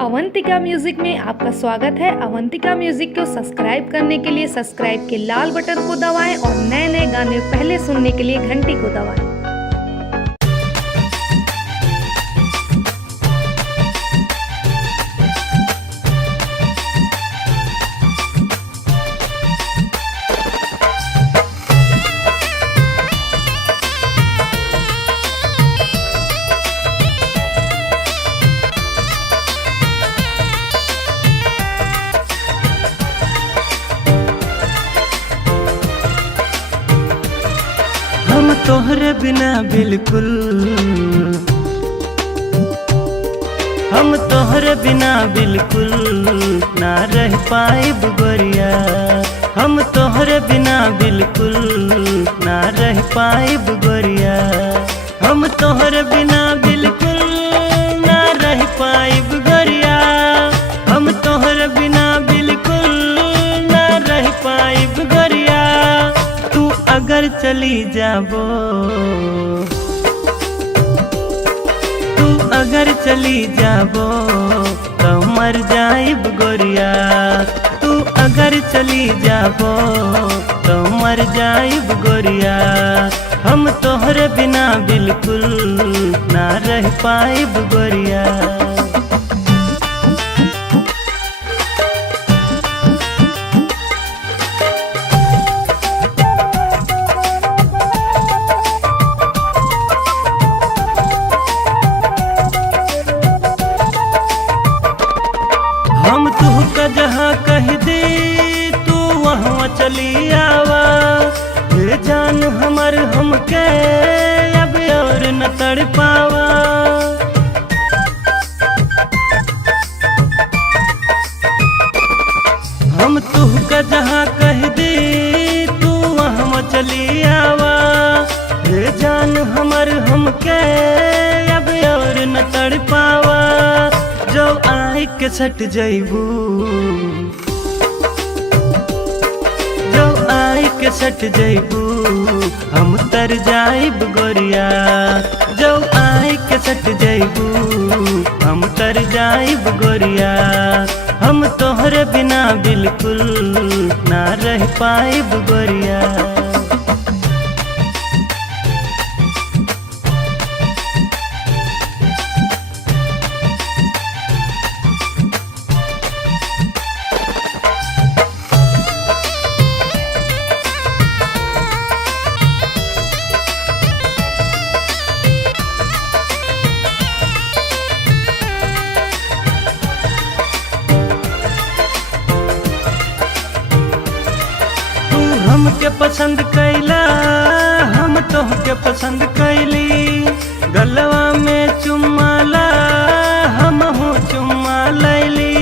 Avantika music में आपका स्वागत है। अवंतिका म्यूजिक को सब्सक्राइब करने के लिए सब्सक्राइब के लाल बटन को दबाएं और नए नए गाने पहले सुनने के लिए घंटी को दबाएं। हम तोहरे बिना बिल्कुल ना रह पाइब गोरिया। हम तोहरे बिना बिल्कुल ना रह पाइब गोरिया। हम तोहरे बिना बिल्कुल ना रह पाइब गोरिया। हम तोहरे बिना बिल्कुल ना रह पाइब गोरिया। तू अगर चली जाबो, तू अगर चली जाबो तो मर जाइब गोरिया। तू अगर चली जाबो तो मर जाइब गोरिया। हम तोहरे बिना बिल्कुल ना रह पाइब गोरिया। हम तुहका जहाँ कह दे तू वहाँ चली आवा। हे जान हमर हमके अब और न तड़ पावा। हम तुहका जहाँ कह दे तू वहाँ चली आवा। हे जान हमर हमके अब और न तड़ पावा। जो आई के सट जाइबू, जो आई के सट जाइबू हम तर जाइब गोरिया। जो आई के सट जाइबू हम तर जाइब गोरिया। हम तोहरे बिना बिल्कुल ना रह पाइब गोरिया। हमके पसंद कैला, हम तोहके पसंद कैली। गलवा में चुम्माला हम हो चुम्मा लैली।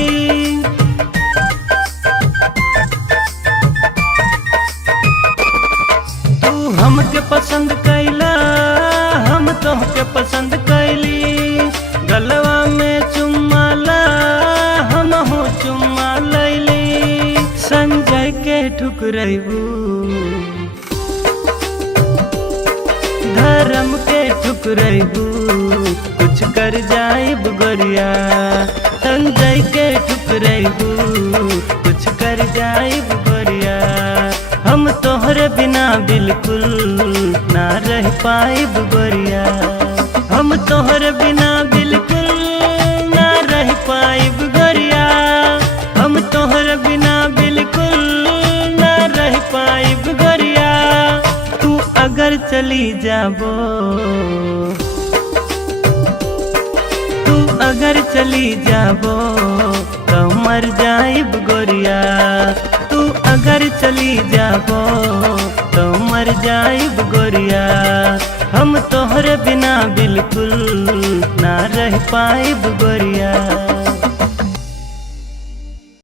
तू हमके पसंद कैला, हम तोहके पसंद कैली। गलवा में चुम्माला हम हो चुम्मा लैली। संजय के ठुकरैबू, धर्म के ठुकरैबू कुछ कर जाइब गोरिया। संजय के ठुकरैबू कुछ कर जाइब गोरिया। हम तोहरे बिना बिल्कुल ना रह पाइब गोरिया। हम तोहरे बिना बिल्कुल ना रह पाइब गोरिया। हम तोहरे बिना बिल्कुल ना रह पाइब गोरिया। तू अगर चली जाबो, तू अगर चली जाबो तो मर जाइब गोरिया। तू अगर चली जाबो तो मर जाइब गोरिया। हम तोहरे बिना बिल्कुल ना रह पाइब गोरिया।